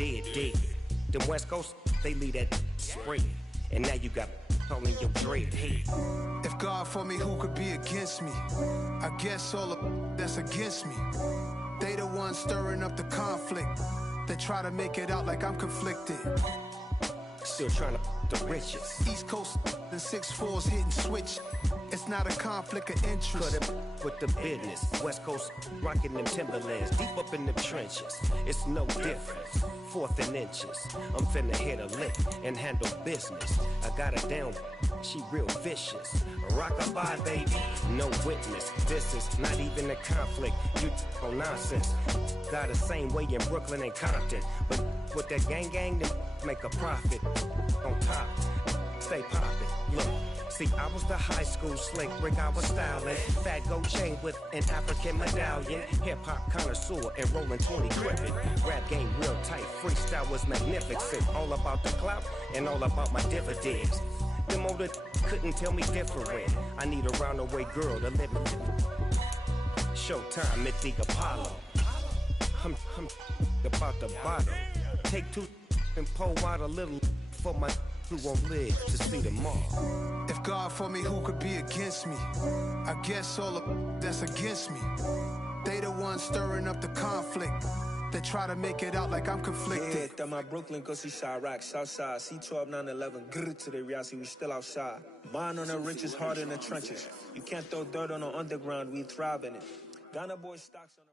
dead. Them West Coast, they leave that spread. And now you got all in your dread head. If God for me, who could be against me? I guess all of that's against me. They the ones stirring up the conflict. They try to make it out like I'm conflicted. Still trying to the riches. East Coast, the 6'4s hitting switch. It's not a conflict of interest. Cut it with the business. West Coast rocking them Timberlands, deep up in the trenches. It's no difference. 4th and inches. I'm finna hit a lick and handle business. I got her down, she real vicious. Rock-a-bye, baby, no witness. This is not even a conflict. You on nonsense. Got the same way in Brooklyn and Compton. But with that gang, them make a profit. On top, stay poppin'. Look. See, I was the high school slick Rick, I was styling. Fat gold chain with an African medallion. Hip-hop connoisseur and rolling 20 gripping. Rap game real tight, freestyle was magnificent. All about the clout and all about my dividends. Them older couldn't tell me different. I need a roundaway girl to live in. Showtime at the Apollo. I'm about the bottle. Take 2 and pour out a little for my who won't live to see tomorrow. If God for me, who could be against me? I guess all of that's against me. They the ones stirring up the conflict. They try to make it out like I'm conflicted. Yeah, my Brooklyn, go see Chirac, Southside, C12, 911, grrr to the reality, we still outside. Mine on the riches, hard in the trenches. You can't throw dirt on the underground, we thrive in it. Ghana boys stocks on the...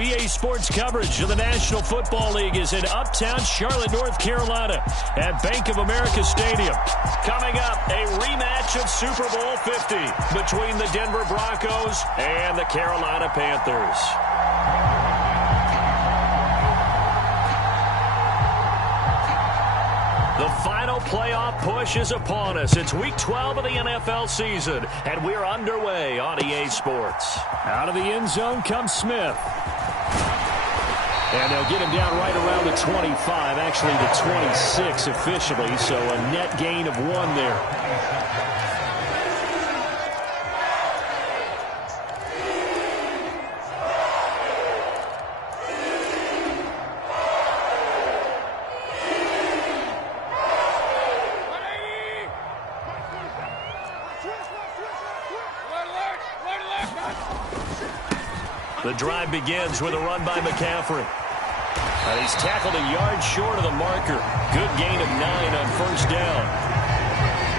EA Sports coverage of the National Football League is in uptown Charlotte, North Carolina at Bank of America Stadium. Coming up, a rematch of Super Bowl 50 between the Denver Broncos and the Carolina Panthers. The final playoff push is upon us. It's Week 12 of the NFL season, and we're underway on EA Sports. Out of the end zone comes Smith. And they'll get him down right around the 25, actually the 26 officially, so a net gain of 1 there. The drive begins with a run by McCaffrey. And he's tackled a yard short of the marker. Good gain of 9 on first down.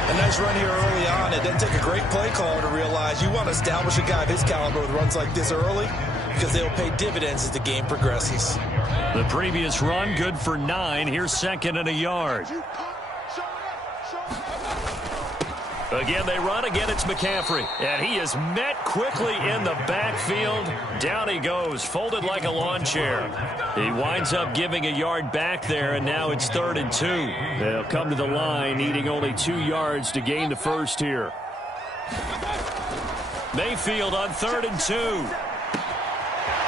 A nice run here early on. It doesn't take a great play caller to realize you want to establish a guy of his caliber with runs like this early because they'll pay dividends as the game progresses. The previous run, good for 9. Here's 2nd and a yard. Again, they run. Again, it's McCaffrey. And he is met quickly in the backfield. Down he goes, folded like a lawn chair. He winds up giving a yard back there, and now it's 3rd and 2. They'll come to the line, needing only 2 yards to gain the first here. Mayfield on 3rd and 2.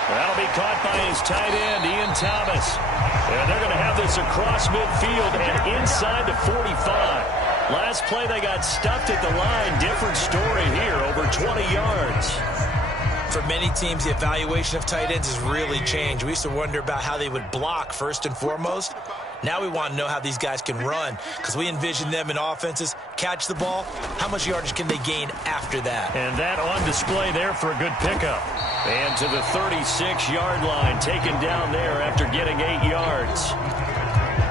That'll be caught by his tight end, Ian Thomas. And they're going to have this across midfield and inside the 45. Last play, they got stuffed at the line. Different story here, over 20 yards. For many teams, the evaluation of tight ends has really changed. We used to wonder about how they would block first and foremost. Now we want to know how these guys can run because we envision them in offenses, catch the ball. How much yardage can they gain after that? And that on display there for a good pickup. And to the 36-yard line, taken down there after getting 8 yards.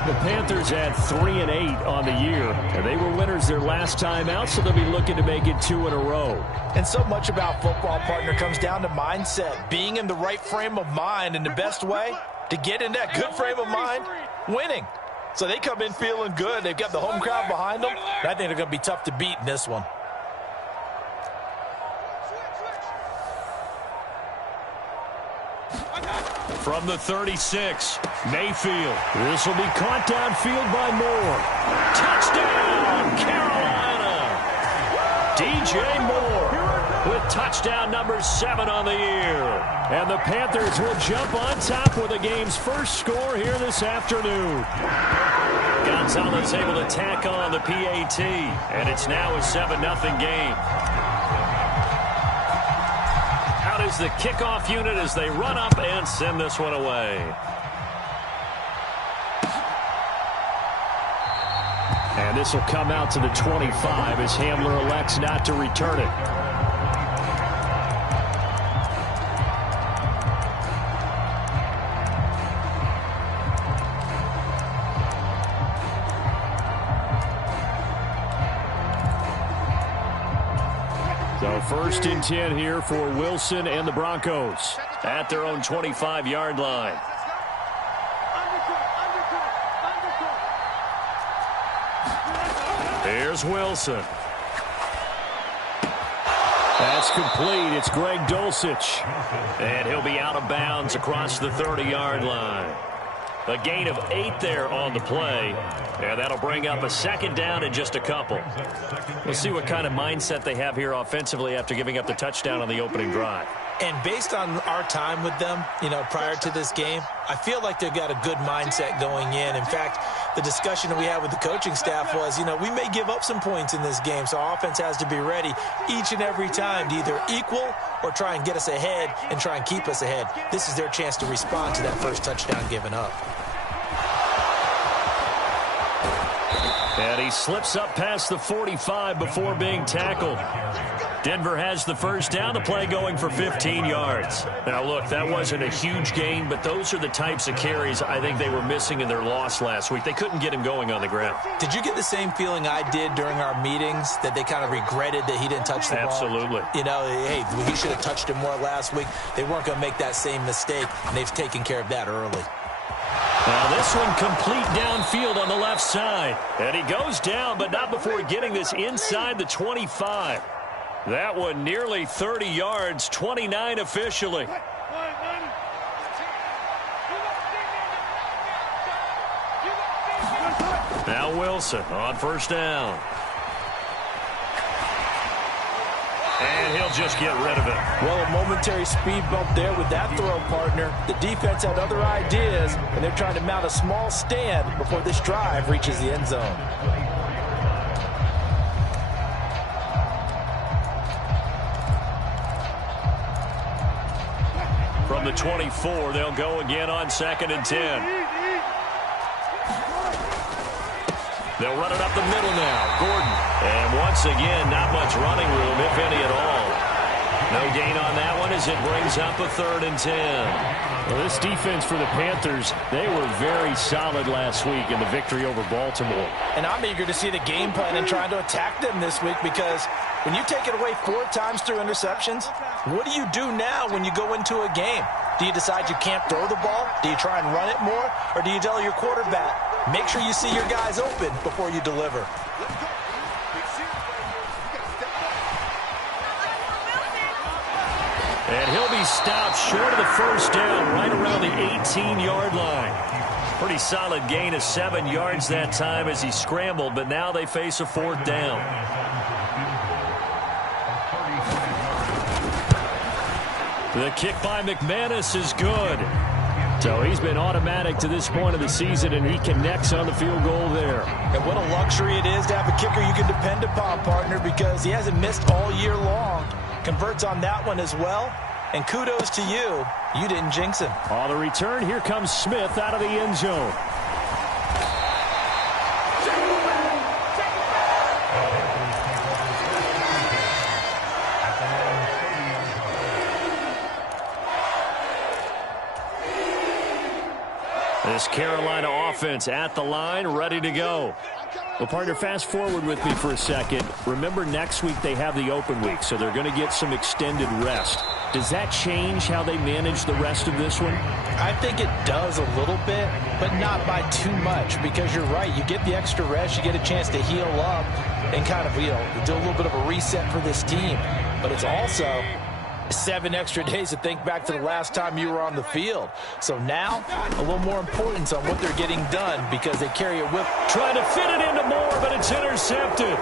The Panthers had 3 and 8 on the year, and they were winners their last time out, so they'll be looking to make it 2 in a row. And so much about football, partner, comes down to mindset, being in the right frame of mind, and the best way to get in that good frame of mind, winning. So they come in feeling good. They've got the home crowd behind them. I think they're going to be tough to beat in this one. From the 36, Mayfield. This will be caught downfield by Moore. Touchdown, Carolina! DJ Moore with touchdown number 7 on the year. And the Panthers will jump on top with the game's first score here this afternoon. Gonzalez able to tack on the PAT, and it's now a 7-0 game. Out is the kickoff unit as they run up and send this one away. this will come out to the 25 as Hamler elects not to return it. So 1st and 10 here for Wilson and the Broncos at their own 25-yard line. Here's Wilson. That's complete. It's Greg Dulcich. And he'll be out of bounds across the 30-yard line. A gain of 8 there on the play. And that'll bring up a 2nd down in just a couple. We'll see what kind of mindset they have here offensively after giving up the touchdown on the opening drive. And based on our time with them, prior to this game, I feel like they've got a good mindset going in. In fact, the discussion that we had with the coaching staff was, we may give up some points in this game, so our offense has to be ready each and every time to either equal or try and get us ahead and try and keep us ahead. This is their chance to respond to that first touchdown given up. And he slips up past the 45 before being tackled. Denver has the first down, the play going for 15 yards. Now, look, that wasn't a huge gain, but those are the types of carries I think they were missing in their loss last week. They couldn't get him going on the ground. Did you get the same feeling I did during our meetings, that they kind of regretted that he didn't touch the ball? Absolutely. Hey, he should have touched him more last week. They weren't going to make that same mistake, and they've taken care of that early. Now this one complete downfield on the left side. And he goes down, but not before getting this inside the 25. That one nearly 30 yards, 29 officially. Now Wilson on first down. And he'll just get rid of it. Well, a momentary speed bump there with that throw, partner. The defense had other ideas, and they're trying to mount a small stand before this drive reaches the end zone. From the 24, they'll go again on 2nd and 10. They'll run it up the middle now. Gordon. And once again, not much running room, if any at all. No gain on that one as it brings up a 3rd and 10. Well, this defense for the Panthers, they were very solid last week in the victory over Baltimore. And I'm eager to see the game plan and trying to attack them this week, because when you take it away 4 times through interceptions, what do you do now when you go into a game? Do you decide you can't throw the ball? Do you try and run it more? Or do you tell your quarterback, make sure you see your guys open before you deliver? And he'll be stopped short of the first down right around the 18-yard line. Pretty solid gain of 7 yards that time as he scrambled, but now they face a 4th down. The kick by McManus is good. So he's been automatic to this point of the season, and he connects on the field goal there. And what a luxury it is to have a kicker you can depend upon, partner, because he hasn't missed all year long. Converts on that one as well. And kudos to you. You didn't jinx him. On the return, here comes Smith out of the end zone. This Carolina offense at the line, ready to go. Well, partner, fast forward with me for a second. Remember, next week they have the open week, so they're going to get some extended rest. Does that change how they manage the rest of this one? I think it does a little bit, but not by too much, because you're right. You get the extra rest. You get a chance to heal up and kind of, do a little bit of a reset for this team. But it's also 7 extra days to think back to the last time you were on the field. So now, a little more importance on what they're getting done, because they carry a whip. Trying to fit it into Moore, but it's intercepted.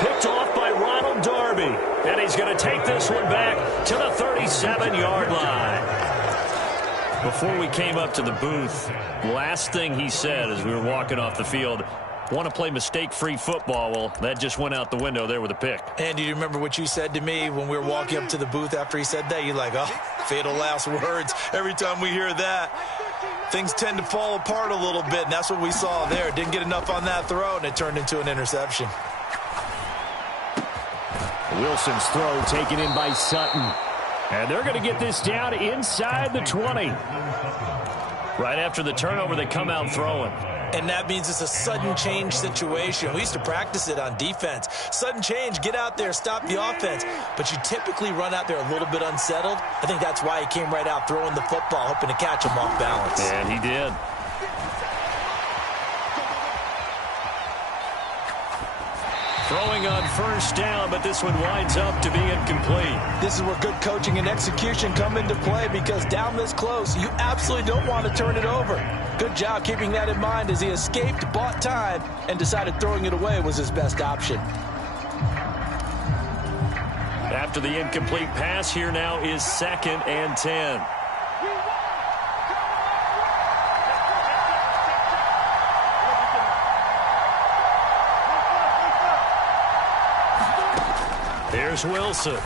Picked off by Ronald Darby. And he's going to take this one back to the 37-yard line. Before we came up to the booth, last thing he said as we were walking off the field, want to play mistake-free football. Well, that just went out the window there with a pick. And do you remember what you said to me when we were walking up to the booth after he said that? You're like, oh, fatal last words every time we hear that. things tend to fall apart a little bit, and that's what we saw there. Didn't get enough on that throw, and it turned into an interception. Wilson's throw taken in by Sutton. And they're going to get this down inside the 20. Right after the turnover, they come out throwing. And that means it's a sudden change situation. We used to practice it on defense. Sudden change, get out there, stop the offense. But you typically run out there a little bit unsettled. I think that's why he came right out throwing the football, hoping to catch him off balance. And he did. Throwing on first down, but this one winds up to be incomplete. This is where good coaching and execution come into play, because down this close, you absolutely don't want to turn it over. Good job keeping that in mind as he escaped, bought time, and decided throwing it away was his best option. After the incomplete pass, here now is 2nd and 10. Here's Wilson.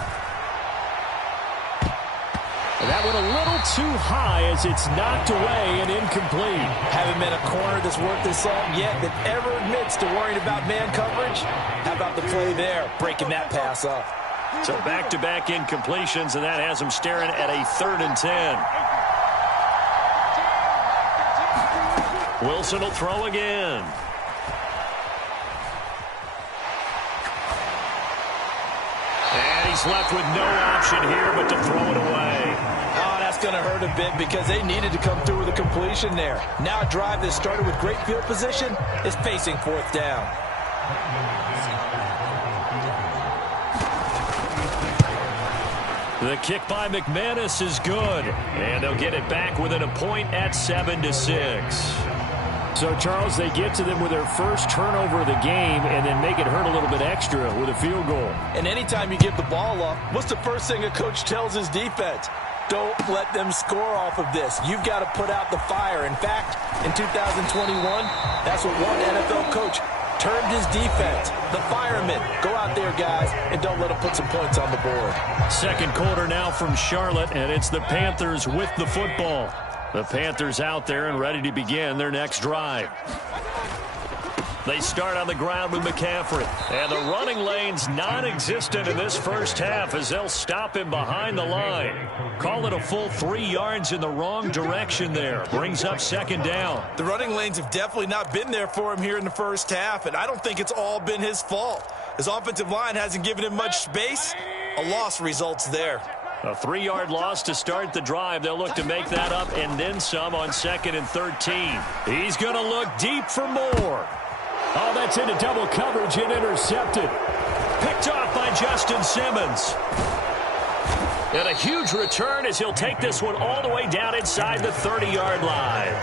That one a little too high as it's knocked away and incomplete. Haven't met a corner that's worth his salt yet that ever admits to worrying about man coverage. How about the play there, breaking that pass up? So back-to-back incompletions, and that has him staring at a 3rd and 10. Wilson will throw again. He's left with no option here but to throw it away. Oh, that's going to hurt a bit because they needed to come through with a completion there. Now a drive that started with great field position is facing 4th down. The kick by McManus is good. And they'll get it back within a point at 7-6. So, Charles, they get to them with their first turnover of the game and then make it hurt a little bit extra with a field goal. And anytime you give the ball up, what's the first thing a coach tells his defense? Don't let them score off of this. You've got to put out the fire. In fact, in 2021, that's what one NFL coach termed his defense. The firemen. Go out there, guys, and don't let them put some points on the board. Second quarter now from Charlotte, and it's the Panthers with the football. The Panthers out there and ready to begin their next drive. They start on the ground with McCaffrey. And the running lane's non-existent in this first half as they'll stop him behind the line. Call it a full 3 yards in the wrong direction there. Brings up 2nd down. The running lanes have definitely not been there for him here in the first half, and I don't think it's all been his fault. His offensive line hasn't given him much space. A loss results there. A 3-yard loss to start the drive. They'll look to make that up and then some on 2nd and 13. He's going to look deep for more. Oh, that's into double coverage and intercepted. Picked off by Justin Simmons. And a huge return as he'll take this one all the way down inside the 30-yard line.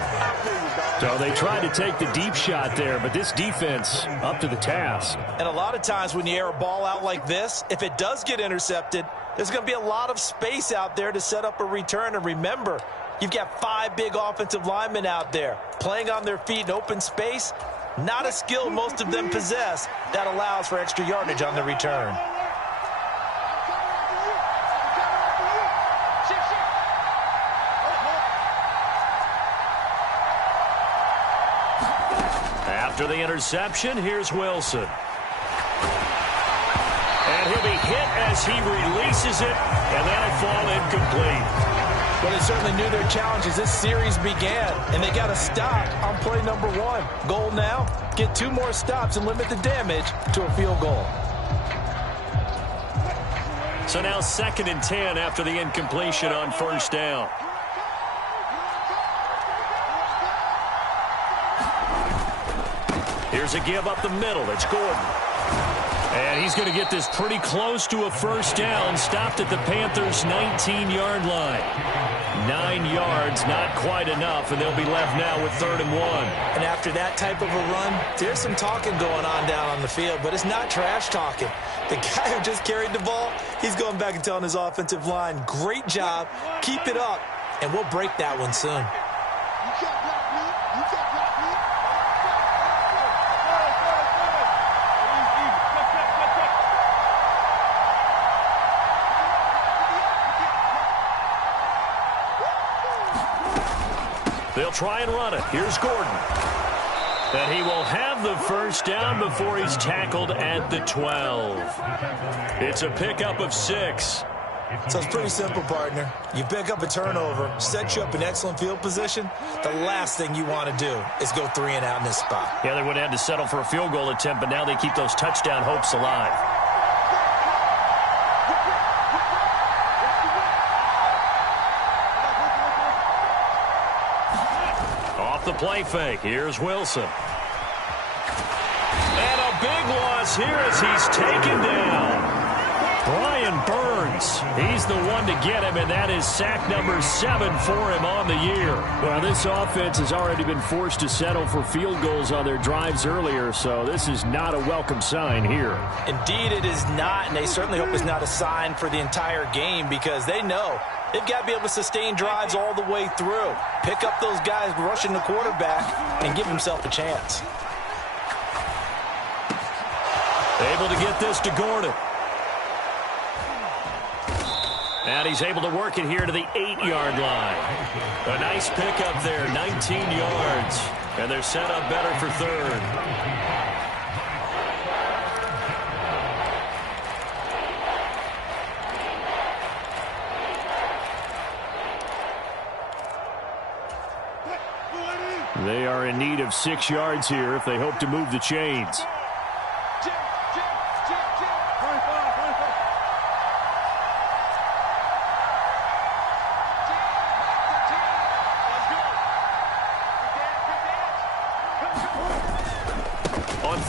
So they tried to take the deep shot there, but this defense up to the task. And a lot of times when you air a ball out like this, if it does get intercepted, there's going to be a lot of space out there to set up a return. And remember, you've got 5 big offensive linemen out there playing on their feet in open space. Not a skill most of them possess that allows for extra yardage on the return. After the interception, here's Wilson. And he'll be hit as he releases it, and that'll fall incomplete. Well, they certainly knew their challenge as this series began, and they got a stop on play number 1. Goal now, get 2 more stops and limit the damage to a field goal. So now 2nd and 10 after the incompletion on first down. Here's a give up the middle. It's Gordon. And he's going to get this pretty close to a first down. Stopped at the Panthers' 19-yard line. 9 yards, not quite enough, and they'll be left now with 3rd and 1. And after that type of a run, there's some talking going on down on the field, but it's not trash talking. The guy who just carried the ball, he's going back and telling his offensive line, great job, keep it up, and we'll break that one soon. They'll try and run it. Here's Gordon. And he will have the first down before he's tackled at the 12. It's a pickup of 6. So it's pretty simple, partner. You pick up a turnover, set you up in excellent field position. The last thing you want to do is go 3 and out in this spot. Yeah, they would have had to settle for a field goal attempt, but now they keep those touchdown hopes alive. Off the play fake, here's Wilson. And a big loss here as he's taken down. Brian Burns, he's the one to get him, and that is sack number 7 for him on the year. Well, this offense has already been forced to settle for field goals on their drives earlier, so this is not a welcome sign here. Indeed, it is not, and they certainly hope it's not a sign for the entire game because they know they've got to be able to sustain drives all the way through. Pick up those guys rushing the quarterback and give himself a chance. Able to get this to Gordon. And he's able to work it here to the 8-yard line. A nice pickup there, 19 yards. And they're set up better for third. They are in need of 6 yards here if they hope to move the chains.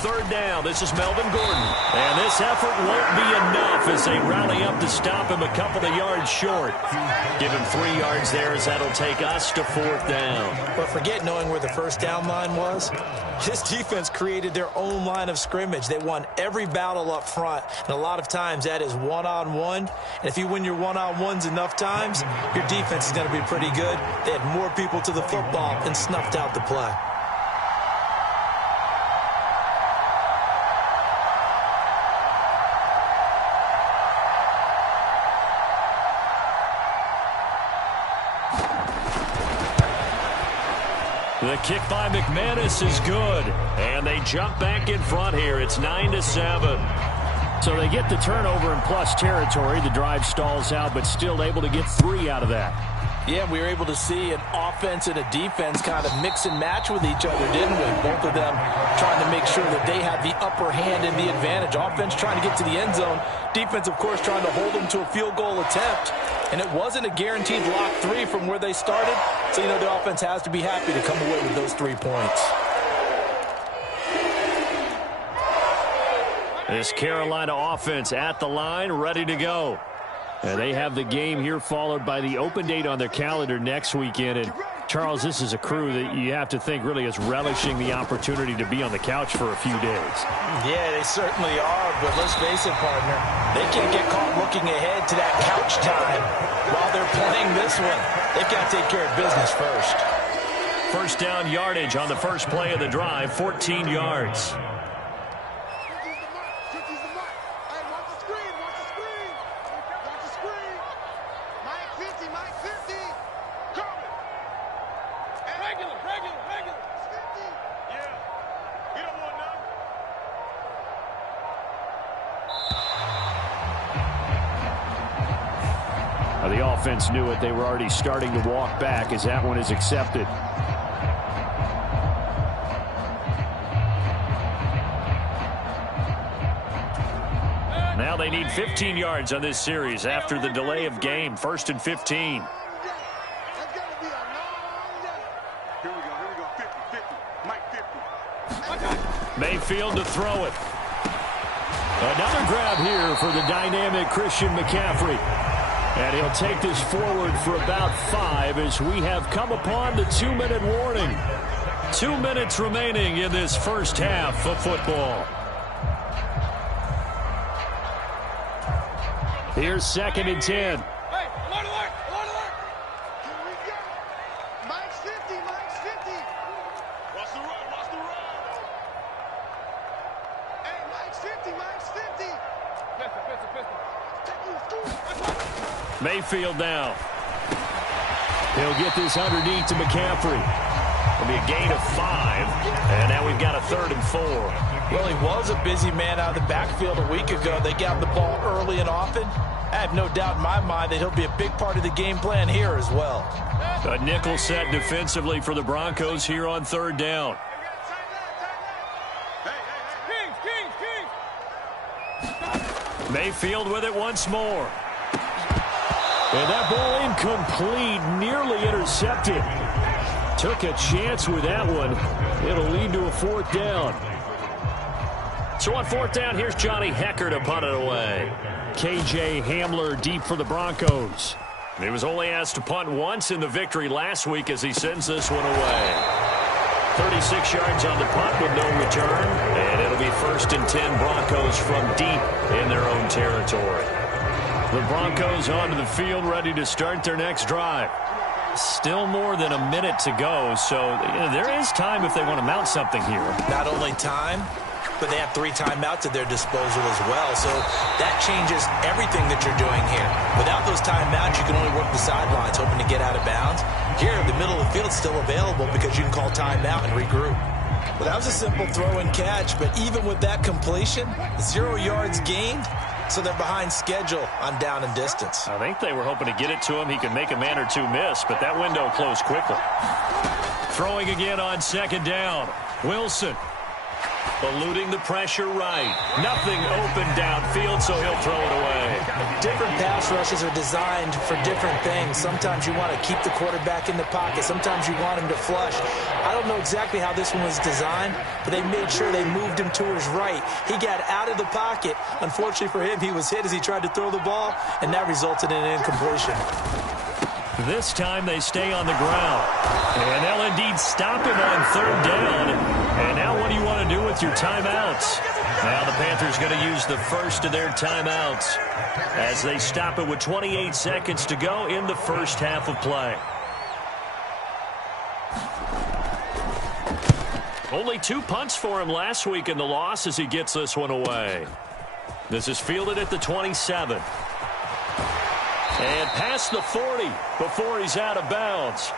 Third down, this is Melvin Gordon. And this effort won't be enough as they rally up to stop him a couple of yards short. Give him 3 yards there as that'll take us to 4th down. But forget knowing where the first down line was. This defense created their own line of scrimmage. They won every battle up front. And a lot of times that is one-on-one. And if you win your one-on-ones enough times, your defense is going to be pretty good. They had more people to the football and snuffed out the play. The kick by McManus is good. And they jump back in front here. It's 9-7. So they get the turnover in plus territory. The drive stalls out, but still able to get 3 out of that. Yeah, we were able to see an offense and a defense kind of mix and match with each other, didn't we? Both of them trying to make sure that they had the upper hand and the advantage. Offense trying to get to the end zone. Defense, of course, trying to hold them to a field goal attempt. And it wasn't a guaranteed lock 3 from where they started. So, the offense has to be happy to come away with those 3 points. This Carolina offense at the line, ready to go. And they have the game here followed by the open date on their calendar next weekend. And, Charles, this is a crew that you have to think really is relishing the opportunity to be on the couch for a few days. Yeah, they certainly are. But let's face it, partner, they can't get caught looking ahead to that couch time while they're playing this one. They've got to take care of business first. First down yardage on the first play of the drive, 14 yards. The offense knew it. They were already starting to walk back as that one is accepted. Now they need 15 yards on this series after the delay of game. 1st and 15. Mayfield to throw it. Another grab here for the dynamic Christian McCaffrey. And he'll take this forward for about 5 as we have come upon the 2-minute warning. 2 minutes remaining in this first half of football. Here's 2nd and 10. Hey, alert, alert, alert, alert. Here we go. Mike's 50, Mike's 50. Watch the run, watch the run. Hey, Mike's 50, Mike's 50. Pistol. Mayfield now. He'll get this underneath to McCaffrey. It'll be a gain of 5, and now we've got a 3rd and 4. Well, he was a busy man out of the backfield a week ago. They got the ball early and often. I have no doubt in my mind that he'll be a big part of the game plan here as well. A nickel set defensively for the Broncos here on 3rd down. Mayfield with it once more. And that ball incomplete, nearly intercepted. Took a chance with that one. It'll lead to a 4th down. So on 4th down, here's Johnny Hecker to punt it away. KJ Hamler deep for the Broncos. He was only asked to punt once in the victory last week as he sends this one away. 36 yards on the punt with no return. And it'll be 1st and 10 Broncos from deep in their own territory. The Broncos onto the field ready to start their next drive. Still more than a minute to go, so there is time if they want to mount something here. Not only time, but they have 3 timeouts at their disposal as well. So that changes everything that you're doing here. Without those timeouts, you can only work the sidelines, hoping to get out of bounds. Here, the middle of the field's still available because you can call timeout and regroup. Well, that was a simple throw and catch, but even with that completion, 0 yards gained, so they're behind schedule on down and distance. I think they were hoping to get it to him. He could make a man or two miss, but that window closed quickly. Throwing again on 2nd down. Wilson eluding the pressure right. Nothing open downfield, so he'll throw it away. Different pass rushes are designed for different things. Sometimes you want to keep the quarterback in the pocket. Sometimes you want him to flush. I don't know exactly how this one was designed, but they made sure they moved him to his right. He got out of the pocket. Unfortunately for him, he was hit as he tried to throw the ball, and that resulted in an incompletion. This time they stay on the ground. And they'll indeed stop him on 3rd down. And now what do you want to do with your timeouts? Now the Panthers going to use the first of their timeouts as they stop it with 28 seconds to go in the first half of play. Only 2 punts for him last week in the loss as he gets this one away. This is fielded at the 27. And past the 40 before he's out of bounds.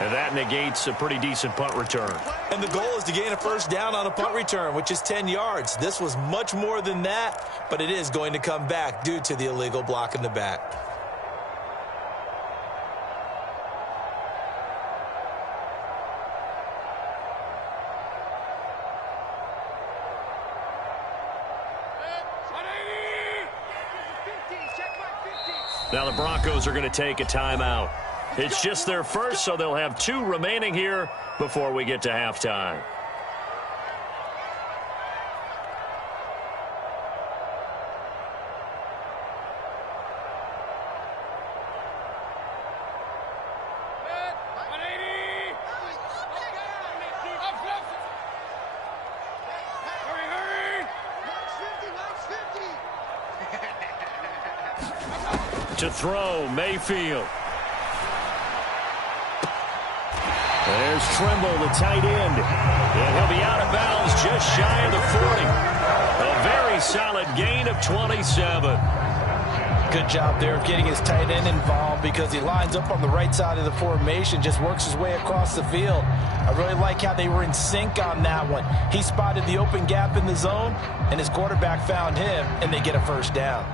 And that negates a pretty decent punt return. And the goal is to gain a 1st down on a punt return, which is 10 yards. This was much more than that, but it is going to come back due to the illegal block in the back. Now the Broncos are going to take a timeout. It's just their first, so they'll have 2 remaining here before we get to halftime. To throw, Mayfield. There's Trimble, the tight end. And he'll be out of bounds just shy of the 40. A very solid gain of 27. Good job there of getting his tight end involved because he lines up on the right side of the formation, just works his way across the field. I really like how they were in sync on that one. He spotted the open gap in the zone, and his quarterback found him, and they get a 1st down.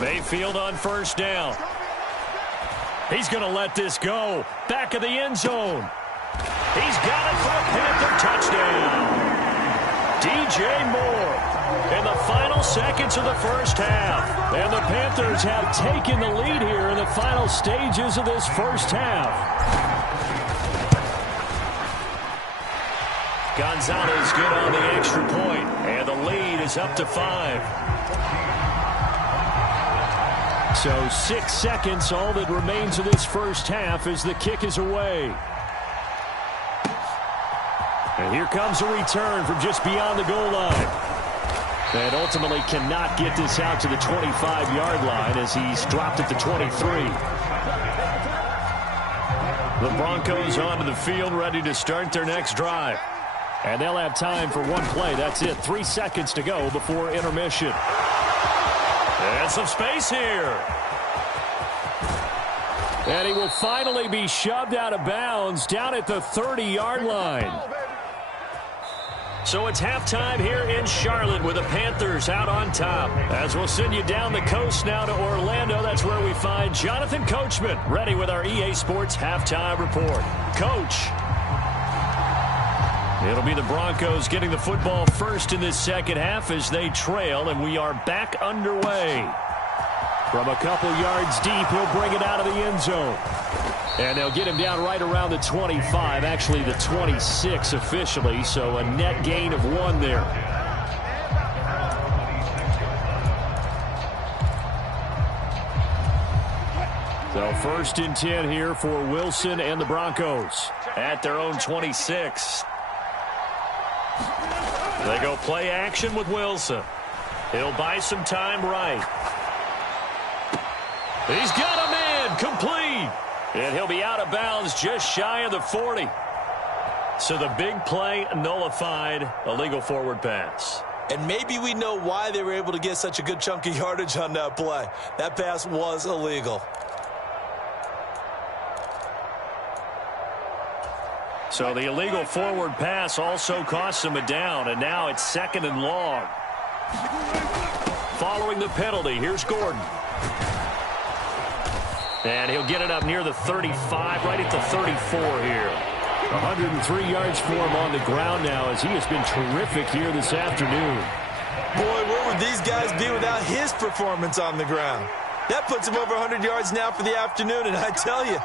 Mayfield on 1st down. He's going to let this go. Back of the end zone. He's got it for a Panther touchdown. DJ Moore in the final seconds of the first half. And the Panthers have taken the lead here in the final stages of this first half. Gonzalez good on the extra point, and the lead is up to 5. So 6 seconds, all that remains of this first half as the kick is away. And here comes a return from just beyond the goal line. And ultimately cannot get this out to the 25-yard line as he's dropped at the 23. The Broncos onto the field, ready to start their next drive. And they'll have time for one play. That's it. 3 seconds to go before intermission. And some space here. And he will finally be shoved out of bounds down at the 30-yard line. So it's halftime here in Charlotte with the Panthers out on top. As we'll send you down the coast now to Orlando, that's where we find Jonathan Coachman, ready with our EA Sports halftime report. Coach. It'll be the Broncos getting the football first in this second half as they trail, and we are back underway. From a couple yards deep, he'll bring it out of the end zone. And they'll get him down right around the 25, actually the 26 officially, so a net gain of 1 there. So first and 10 here for Wilson and the Broncos at their own 26. They go play action with Wilson. He'll buy some time right. He's got a man complete. And he'll be out of bounds just shy of the 40. So the big play nullified, a legal forward pass. And maybe we know why they were able to get such a good chunk of yardage on that play. That pass was illegal. So the illegal forward pass also costs him a down, and now it's 2nd and long. Following the penalty, here's Gordon. And he'll get it up near the 35, right at the 34 here. 103 yards for him on the ground now as he has been terrific here this afternoon. Boy, where would these guys be without his performance on the ground? That puts him over 100 yards now for the afternoon, and I tell you,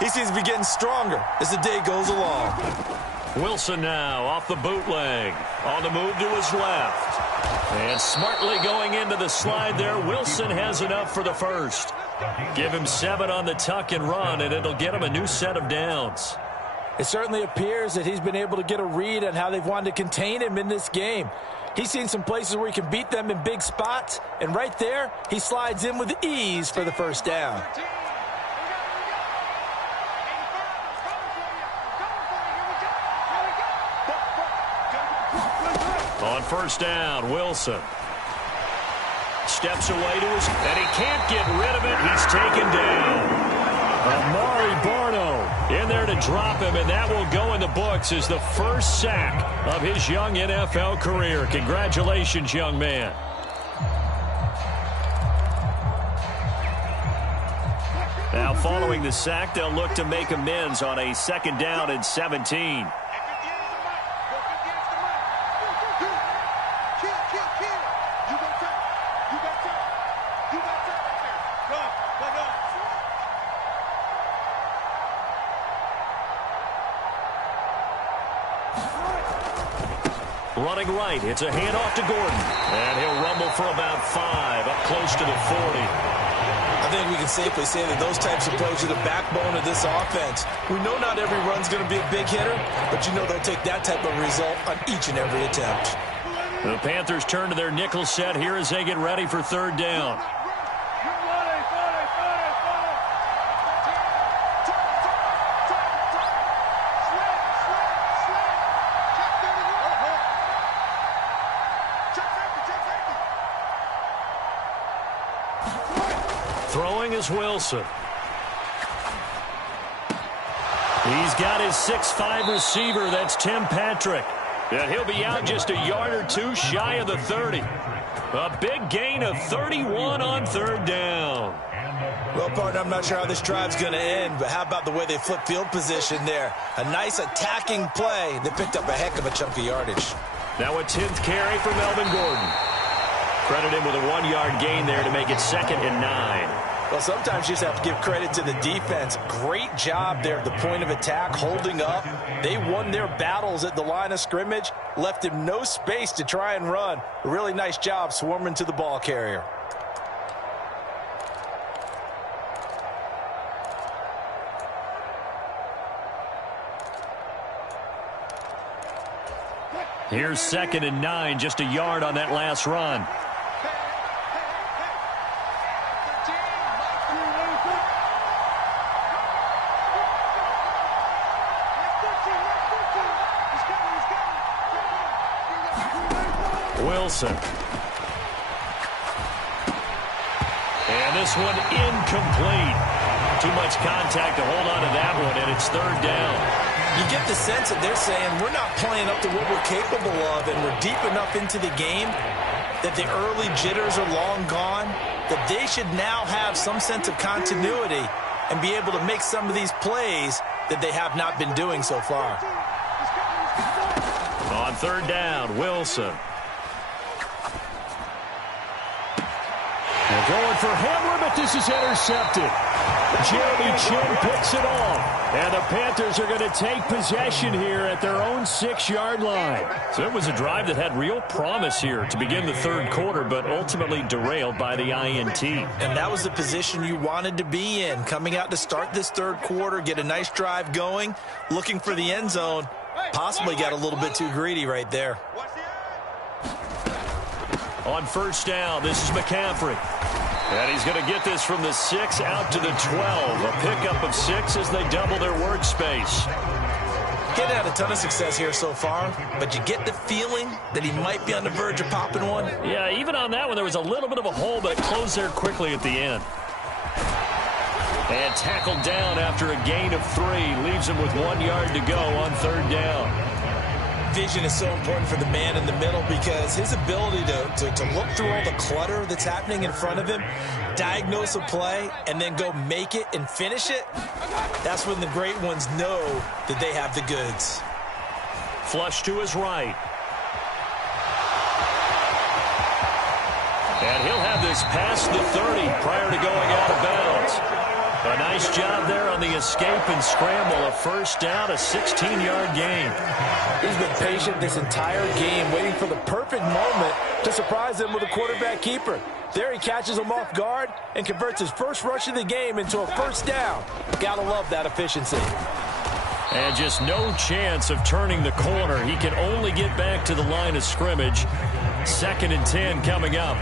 he seems to be getting stronger as the day goes along. Wilson now off the bootleg. On the move to his left. And smartly going into the slide there, Wilson has enough for the first. Give him 7 on the tuck and run, and it'll get him a new set of downs. It certainly appears that he's been able to get a read on how they've wanted to contain him in this game. He's seen some places where he can beat them in big spots, and right there, he slides in with ease for the first down. On first down, Wilson steps away to his, and he can't get rid of it. He's taken down. Amari Barno in there to drop him, and that will go in the books as the first sack of his young NFL career. Congratulations, young man. Now following the sack, they'll look to make amends on a 2nd down and 17. Running right, it's a handoff to Gordon. And he'll rumble for about 5, up close to the 40. I think we can safely say that those types of plays are the backbone of this offense. We know not every run's going to be a big hitter, but you know they'll take that type of result on each and every attempt. The Panthers turn to their nickel set here as they get ready for 3rd down. Throwing is Wilson. He's got his 6'5" receiver. That's Tim Patrick. And he'll be out just a yard or 2 shy of the 30. A big gain of 31 on 3rd down. Well, partner, I'm not sure how this drive's going to end, but how about the way they flip field position there? A nice attacking play. They picked up a heck of a chunk of yardage. Now a 10th carry for Melvin Gordon. Credit him with a 1-yard gain there to make it 2nd and 9. Well, sometimes you just have to give credit to the defense. Great job there at the point of attack, holding up. They won their battles at the line of scrimmage, left him no space to try and run. A really nice job swarming to the ball carrier. Here's 2nd and 9, just a yard on that last run. Wilson. And this one incomplete. Too much contact to hold on to that one, and it's 3rd down. You get the sense that they're saying we're not playing up to what we're capable of, and we're deep enough into the game that the early jitters are long gone, that they should now have some sense of continuity and be able to make some of these plays that they have not been doing so far. On 3rd down, Wilson. They're going for Hamler, but this is intercepted. Jeremy Chin picks it off. And the Panthers are going to take possession here at their own 6-yard line. So it was a drive that had real promise here to begin the 3rd quarter, but ultimately derailed by the INT. And that was the position you wanted to be in, coming out to start this 3rd quarter, get a nice drive going, looking for the end zone. Possibly got a little bit too greedy right there. On 1st down, this is McCaffrey. And he's going to get this from the 6 out to the 12. A pickup of 6 as they double their workspace. Getting had a ton of success here so far, but you get the feeling that he might be on the verge of popping one. Yeah, even on that one, there was a little bit of a hole, but it closed there quickly at the end. And tackled down after a gain of 3. Leaves him with 1 yard to go on 3rd down. Vision is so important for the man in the middle because his ability to look through all the clutter that's happening in front of him, diagnose a play, and then go make it and finish it, that's when the great ones know that they have the goods. Flush to his right. And he'll have this past the 30 prior to going out of bounds. A nice job there on the escape and scramble. A 1st down, a 16-yard gain. He's been patient this entire game, waiting for the perfect moment to surprise them with a quarterback keeper. There he catches him off guard and converts his first rush of the game into a 1st down. Gotta love that efficiency. And just no chance of turning the corner. He can only get back to the line of scrimmage. 2nd and 10 coming up.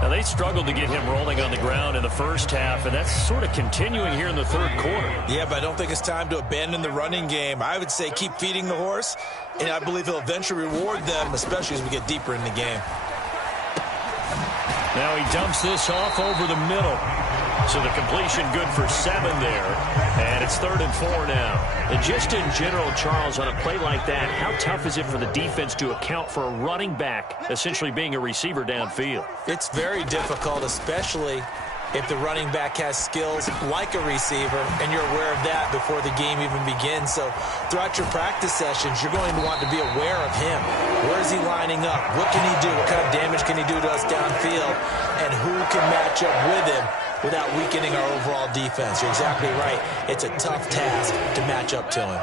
Now, they struggled to get him rolling on the ground in the 1st half, and that's sort of continuing here in the 3rd quarter. Yeah, but I don't think it's time to abandon the running game. I would say keep feeding the horse, and I believe he'll eventually reward them, especially as we get deeper in the game. Now he dumps this off over the middle. So the completion good for 7 there. And it's 3rd and 4 now. And just in general, Charles, on a play like that, how tough is it for the defense to account for a running back essentially being a receiver downfield? It's very difficult, especially if the running back has skills like a receiver, and you're aware of that before the game even begins. So throughout your practice sessions, you're going to want to be aware of him. Where is he lining up? What can he do? What kind of damage can he do to us downfield? And who can match up with him without weakening our overall defense? You're exactly right. It's a tough task to match up to him.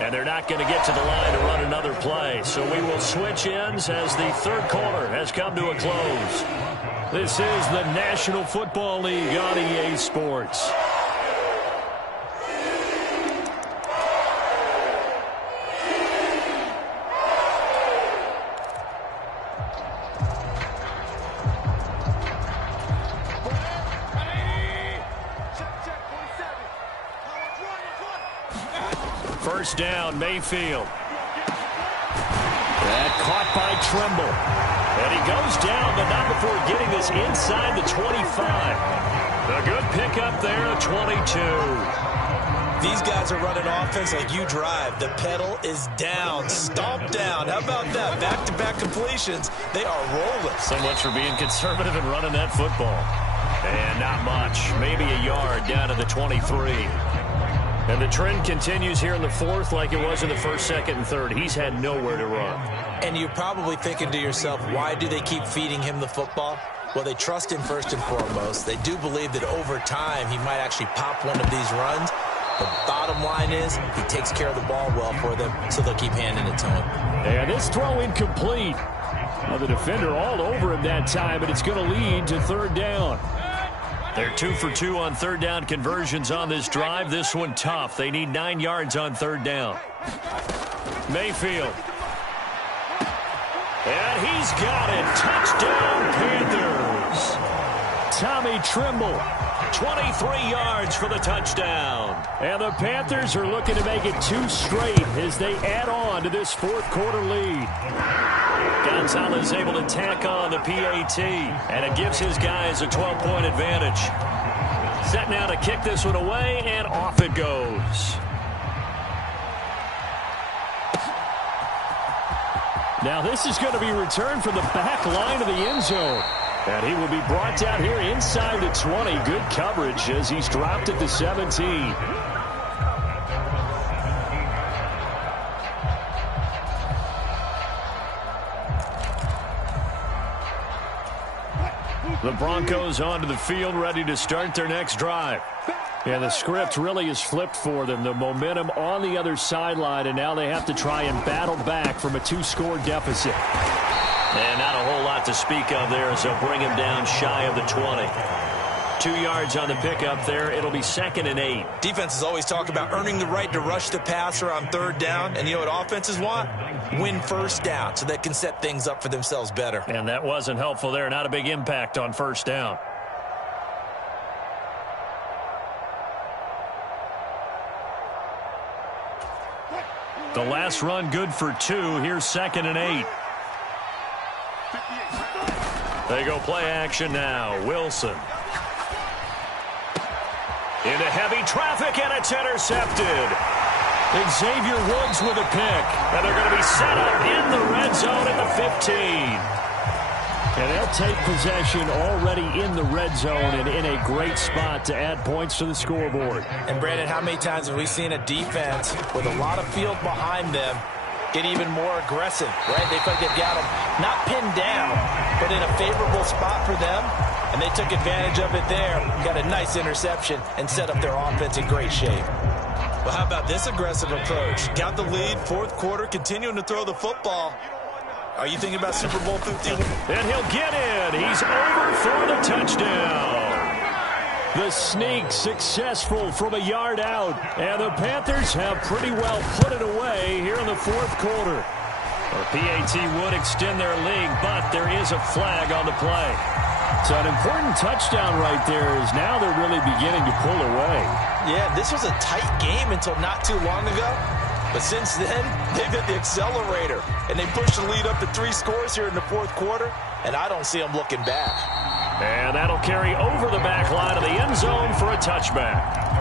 And they're not going to get to the line to run another play. So we will switch ends as the 3rd quarter has come to a close. This is the National Football League on EA Sports. First down, Mayfield. That caught by Trimble. And he goes down, but not before getting this inside the 25. A good pickup there at 22. These guys are running offense like you drive. The pedal is down, stomped down. How about that? Back-to-back completions. They are rolling. So much for being conservative and running that football. And not much. Maybe a yard down to the 23. And the trend continues here in the 4th like it was in the 1st, 2nd, and 3rd. He's had nowhere to run. And you're probably thinking to yourself, why do they keep feeding him the football? Well, they trust him first and foremost. They do believe that over time he might actually pop one of these runs. The bottom line is he takes care of the ball well for them, so they'll keep handing it to him. And this throw incomplete. Well, the defender all over him that time, but it's going to lead to 3rd down. They're 2 for 2 on third down conversions on this drive. This one tough. They need 9 yards on third down. Mayfield. And he's got it. Touchdown, Panthers. Tommy Trimble, 23 yards for the touchdown. And the Panthers are looking to make it 2 straight as they add on to this fourth quarter lead. Gonzalez able to tack on the PAT, and it gives his guys a 12-point advantage. Set now to kick this one away, and off it goes. Now this is going to be returned from the back line of the end zone. And he will be brought down here inside the 20. Good coverage as he's dropped at the 17. The Broncos onto the field, ready to start their next drive. Yeah, the script really is flipped for them. The momentum on the other sideline, and now they have to try and battle back from a 2-score deficit. And not a whole lot to speak of there as they'll bring him down shy of the 20. 2 yards on the pickup there. It'll be 2nd and 8. Defenses always talk about earning the right to rush the passer on third down. And you know what offenses want? Win first down so they can set things up for themselves better. And that wasn't helpful there. Not a big impact on first down. The last run good for 2. Here's 2nd and 8. They go play action now. Wilson. Into heavy traffic, and it's intercepted. Xavier Woods with a pick. And they're going to be set up in the red zone at the 15. And they'll take possession already in the red zone and in a great spot to add points to the scoreboard. And, Brandon, how many times have we seen a defense with a lot of field behind them get even more aggressive, right? They feel like they've got them not pinned down, but in a favorable spot for them, and they took advantage of it there, got a nice interception, and set up their offense in great shape. Well, how about this aggressive approach? Got the lead, fourth quarter, continuing to throw the football. Are you thinking about Super Bowl 50? And he'll get in. He's over for the touchdown. The sneak successful from a yard out. And the Panthers have pretty well put it away here in the fourth quarter. The PAT would extend their lead, but there is a flag on the play. So an important touchdown right there is now they're really beginning to pull away. Yeah, this was a tight game until not too long ago. But since then, they've hit the accelerator, and they pushed the lead up to 3 scores here in the fourth quarter, and I don't see them looking back. And that'll carry over the back line of the end zone for a touchback.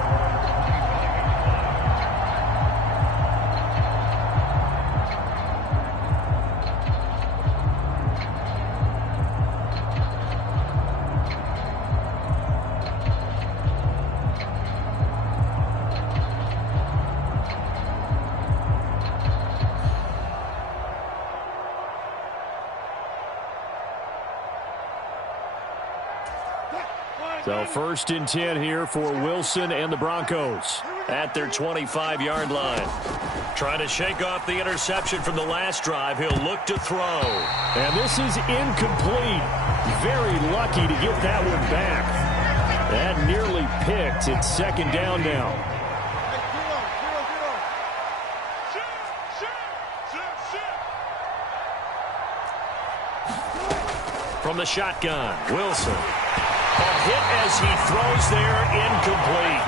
So 1st and 10 here for Wilson and the Broncos at their 25-yard line. Trying to shake off the interception from the last drive. He'll look to throw. And this is incomplete. Very lucky to get that one back. That nearly picked. It's 2nd down now. From the shotgun, Wilson. A hit as he throws there, incomplete.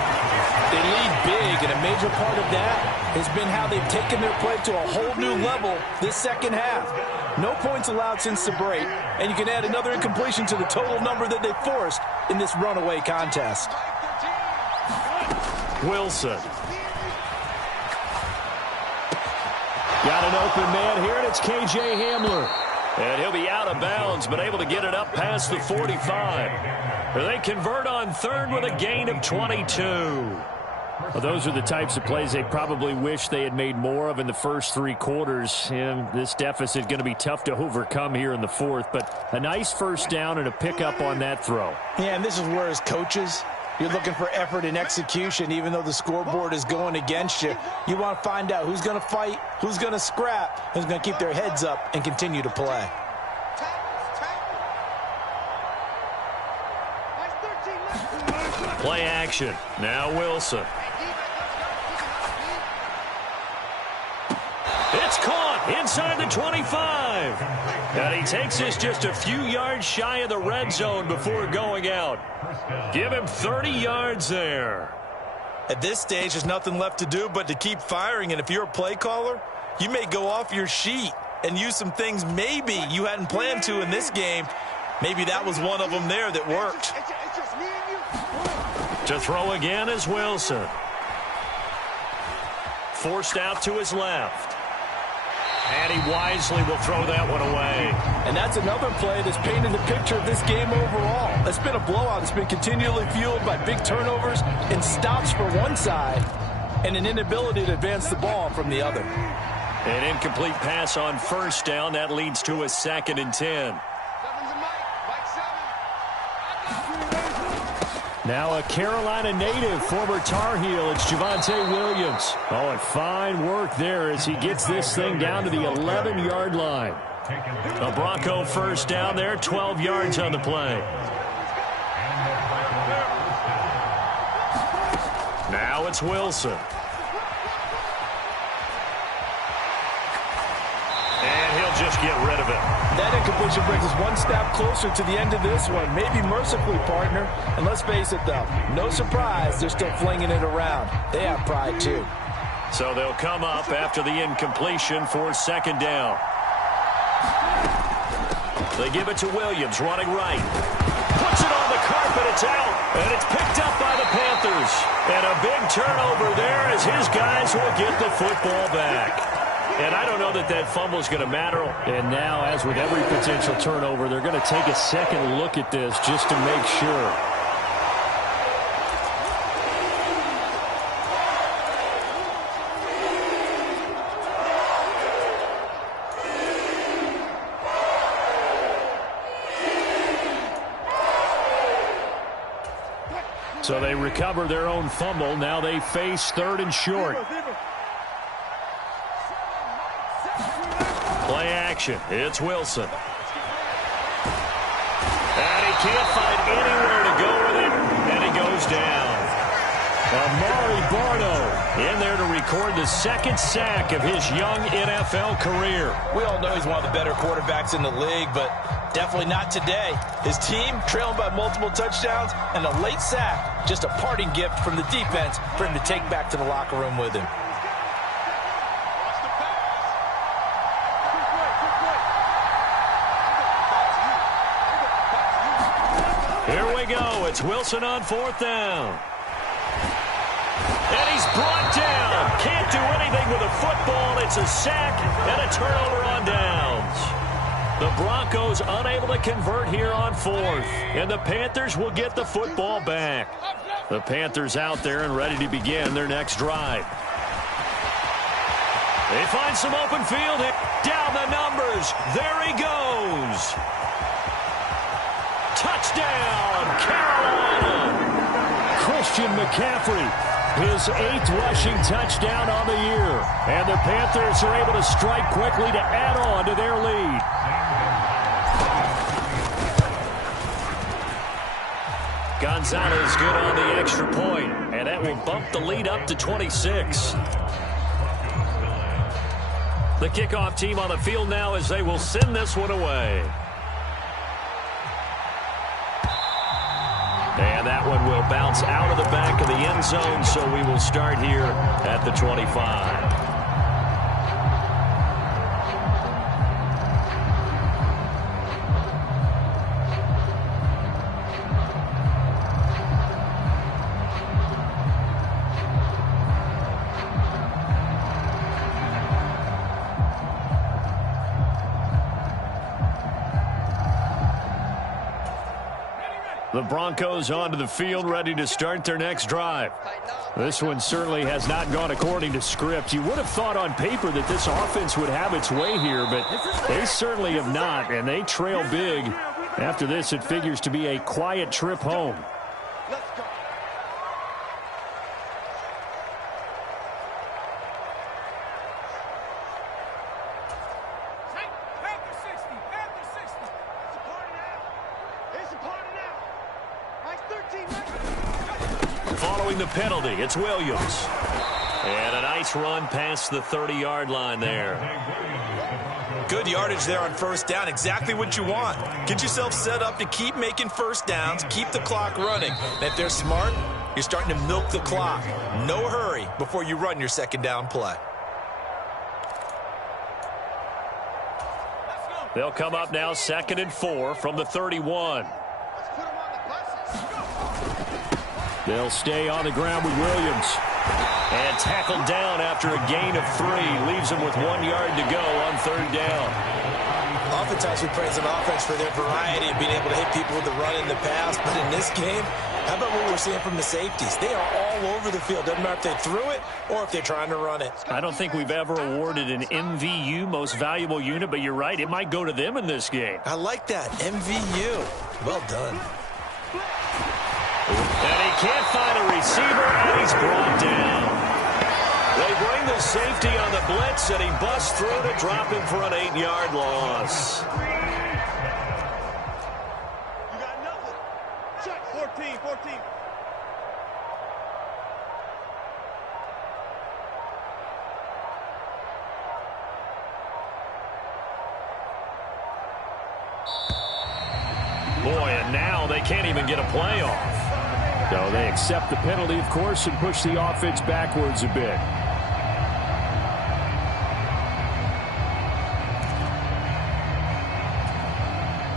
They lead big, and a major part of that has been how they've taken their play to a whole new level this second half. No points allowed since the break, and you can add another incompletion to the total number that they forced in this runaway contest. Wilson. Got an open man here, and it's K.J. Hamler. And he'll be out of bounds, but able to get it up past the 45. They convert on third with a gain of 22. Well, those are the types of plays they probably wish they had made more of in the first 3 quarters. And this deficit going to be tough to overcome here in the fourth. But a nice first down and a pickup on that throw. Yeah, and this is where, as coaches, you're looking for effort and execution. Even though the scoreboard is going against you, you want to find out who's going to fight, who's going to scrap, who's going to keep their heads up and continue to play. Play action. Now Wilson. It's caught inside the 25. And he takes this just a few yards shy of the red zone before going out. Give him 30 yards there. At this stage, there's nothing left to do but to keep firing. And if you're a play caller, you may go off your sheet and use some things maybe you hadn't planned to in this game. Maybe that was one of them there that worked. To throw again is Wilson. Forced out to his left. And he wisely will throw that one away. And that's another play that's painted the picture of this game overall. It's been a blowout. It's been continually fueled by big turnovers and stops for one side and an inability to advance the ball from the other. An incomplete pass on first down. That leads to a 2nd and 10. Now a Carolina native, former Tar Heel, it's Javonte Williams. Oh, and fine work there as he gets this thing down to the 11-yard line. A Bronco first down there, 12 yards on the play. Now it's Wilson. And he'll just get rid of it. That incompletion brings us one step closer to the end of this one. Maybe mercifully, partner. And let's face it, though, no surprise, they're still flinging it around. They have pride, too. So they'll come up after the incompletion for 2nd down. They give it to Williams, running right. Puts it on the carpet, it's out. And it's picked up by the Panthers. And a big turnover there as his guys will get the football back. And I don't know that that fumble is going to matter. And now, as with every potential turnover, they're going to take a second look at this just to make sure. So they recover their own fumble. Now they face 3rd and short. Play action. It's Wilson. And he can't find anywhere to go with it. And he goes down. Amari Barno in there to record the 2nd sack of his young NFL career. We all know he's one of the better quarterbacks in the league, but definitely not today. His team trailing by multiple touchdowns and a late sack. Just a parting gift from the defense for him to take back to the locker room with him. Here we go. It's Wilson on 4th down. And he's brought down. Can't do anything with a football. It's a sack and a turnover on downs. The Broncos unable to convert here on 4th. And the Panthers will get the football back. The Panthers out there and ready to begin their next drive. They find some open field. Down the numbers. There he goes. Touchdown, Carolina. Christian McCaffrey, his 8th rushing touchdown on the year. And the Panthers are able to strike quickly to add on to their lead. Gonzalez good on the extra point, and that will bump the lead up to 26. The kickoff team on the field now as they will send this one away. And that one will bounce out of the back of the end zone, so we will start here at the 25. The Broncos onto the field, ready to start their next drive. This one certainly has not gone according to script. You would have thought on paper that this offense would have its way here, but they certainly have not, and they trail big. After this, it figures to be a quiet trip home. throwing the penalty. It's Williams. And a nice run past the 30-yard line there. Good yardage there on first down. Exactly what you want. Get yourself set up to keep making first downs, keep the clock running. And if they're smart, you're starting to milk the clock. No hurry before you run your second down play. They'll come up now 2nd and 4 from the 31. They'll stay on the ground with Williams. And tackled down after a gain of 3. Leaves him with 1 yard to go on 3rd down. Oftentimes we praise an offense for their variety of being able to hit people with the run in the pass. But in this game, how about what we're seeing from the safeties? They are all over the field. Doesn't matter if they threw it or if they're trying to run it. I don't think we've ever awarded an MVU, most valuable unit, but you're right. It might go to them in this game. I like that. MVU. Well done. And he can't find a receiver, and he's brought down. They bring the safety on the blitz, and he busts through to drop him for an 8-yard loss. You got nothing. Check. 14. Boy, and now they can't even get a play off. So they accept the penalty, of course, and push the offense backwards a bit.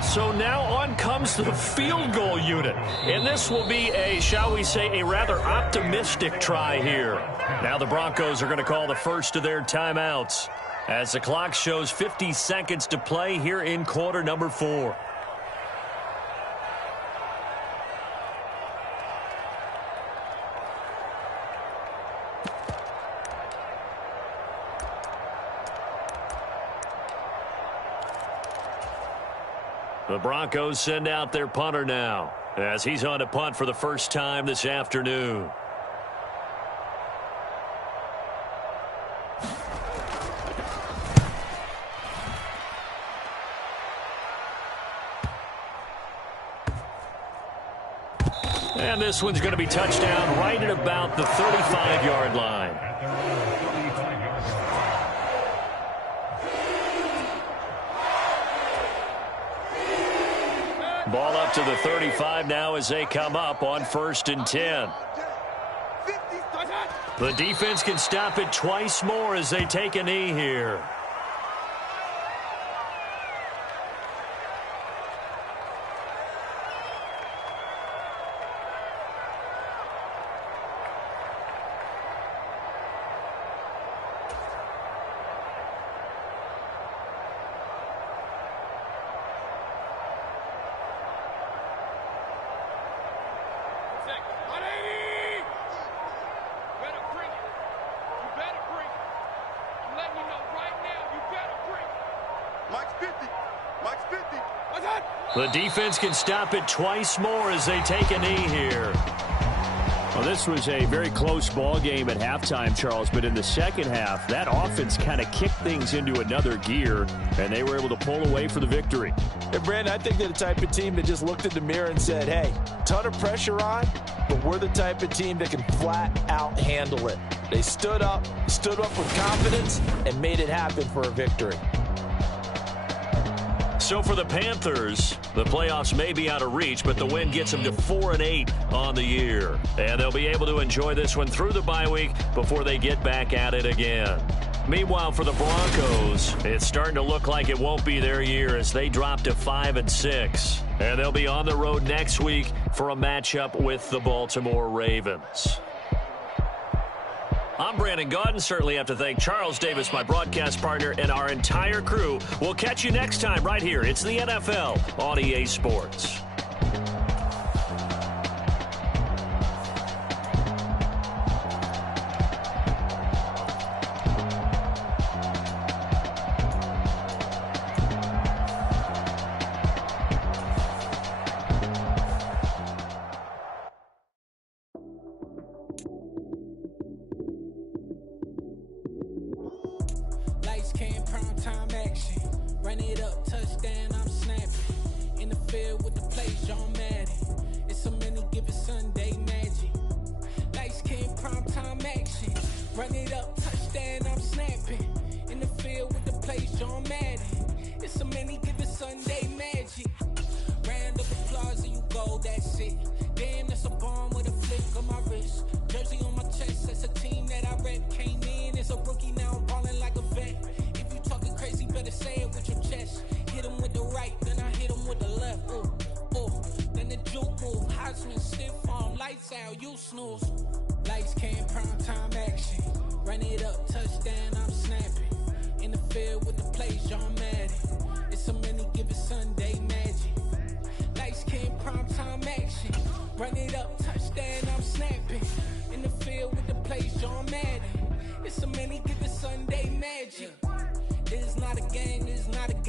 So now on comes the field goal unit. And this will be a, shall we say, a rather optimistic try here. Now the Broncos are going to call the first of their timeouts as the clock shows 50 seconds to play here in quarter number 4. The Broncos send out their punter now as he's on to punt for the first time this afternoon. And this one's going to be touchdown right at about the 35-yard line. Ball up to the 35 now as they come up on 1st and 10. The defense can stop it twice more as they take a knee here. The defense can stop it twice more as they take a knee here. Well, this was a very close ball game at halftime, Charles, but in the second half, that offense kind of kicked things into another gear, and they were able to pull away for the victory. And Brandon, I think they're the type of team that just looked in the mirror and said, hey, ton of pressure on, but we're the type of team that can flat out handle it. They stood up with confidence, and made it happen for a victory. So for the Panthers, the playoffs may be out of reach, but the win gets them to 4-8 on the year. And they'll be able to enjoy this one through the bye week before they get back at it again. Meanwhile, for the Broncos, it's starting to look like it won't be their year as they drop to 5-6. And they'll be on the road next week for a matchup with the Baltimore Ravens. I'm Brandon Gaudin. Certainly have to thank Charles Davis, my broadcast partner, and our entire crew. We'll catch you next time right here. It's the NFL on EA Sports. Run it up, touchdown, I'm snapping. In the field with the play Run it up, touchdown, I'm snapping. In the field with the plays, John Madden. It's so many, give it Sunday magic. Round of applause and you go, that's it. Damn, that's a bomb with a flick on my wrist. Jersey on my chest, that's a team that I rep. Came in as a rookie, now I'm ballin' like a vet. If you talking crazy, better say it with your chest. Hit him with the right, then I hit him with the left. Ooh, ooh. Then the juke move, Heisman, stiff arm, lights out, you snooze. Lights came, prime time action. Run it up, touchdown, I'm snapping. In the field with the plays, John Madden. It's so many, give it Sunday magic. Lights came, prime time action. Run it up, touchdown, I'm snapping. In the field with the plays, John Madden. It's so many, give it Sunday magic. This is not a game, this is not a game.